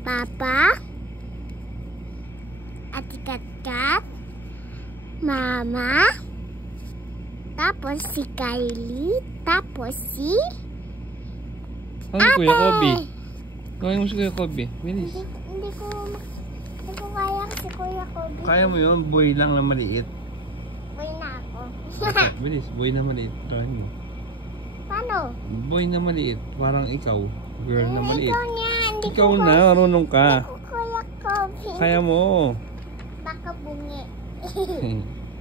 Papa, Ate Katkat, Mama, tapos si Kylie, tapos si Ano si Kuya Kobe? Gawin mo si Kuya Kobe. Bilis. Hindi ko kaya si Kuya Kobe. Kaya mo yun, boy lang na maliit. Boy na ako. Bilis, boy na maliit. Gawin mo. Paano? Boy na maliit. Parang ikaw. Girl na maliit. Ikaw niya. Ikaw na, marunong ka. Hindi ko Kuya Kobe. Kaya mo. Baka bungi.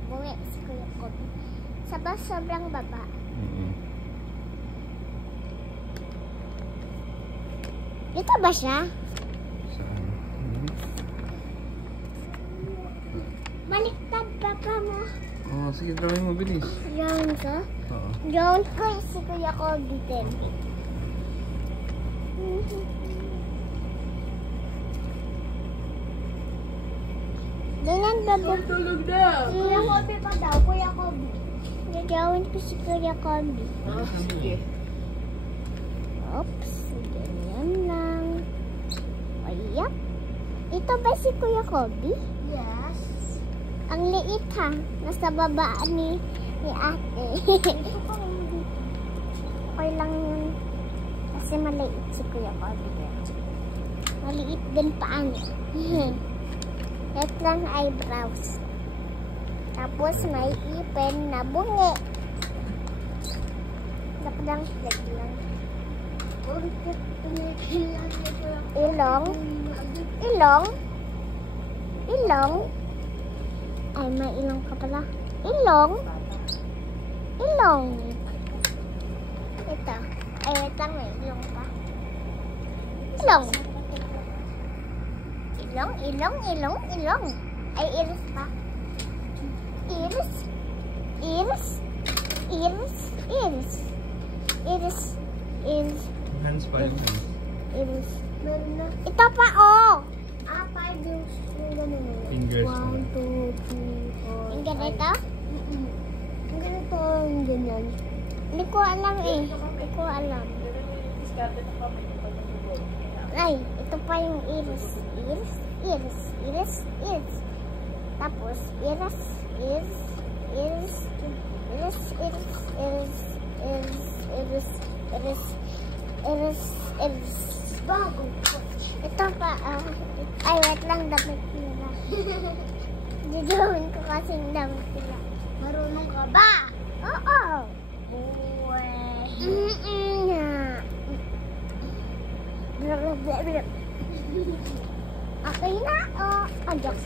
Bungi si Kuya Kobe. Sobrang baba. Ito ba siya? Saan? Baliktad papa mo. Oh, sige, drawing mo, bilis. Yan ka? Oo. Yan ko si Kuya Kobe din. Ganyan ba ba? Tulog na. Kuya Kobe pa daw, Kuya Kobe. Gagawin ko si Kuya Kobe. Sige. Oops, ganyan lang. Ayak. Ito ba si Kuya Kobe? Yes. Ang liit ha. Nasa baba ni ate. Okay lang yun. Kasi maliit si Kuya Kobe. Maliit din paan. Ito lang eyebrows. Tapos may ipin na bungi. Dapat lang flag lang. Ilong. Ilong. Ilong. Ay, may ilong ka pala. Ilong. Ilong. Ito. Ay, wait lang, may ilong pa. Ilong. Ilong, ilong, ilong, ilong. Ay, iris pa. Iris. Iris. Iris. Iris. Iris. Iris. Hands pa yung hands. Iris. Ito pa, oh. Five yung ganun. Fingers. 1, 2, 3, 4. Yung ganito? Ang ganito, yung ganyan. Hindi ko alam eh. Hindi ko alam. Ay, ito pa yung iris. Iris, iris, iris, iris. Tapos, iris, iris, iris, iris, iris, iris, iris, iris, iris, iris, iris. Bago. Ito pa, ay, wait lang, damit nila. Didawin ko kasi yung damit nila. Marunong ka ba? Oo. Uwe. Okay na, oh. Joke.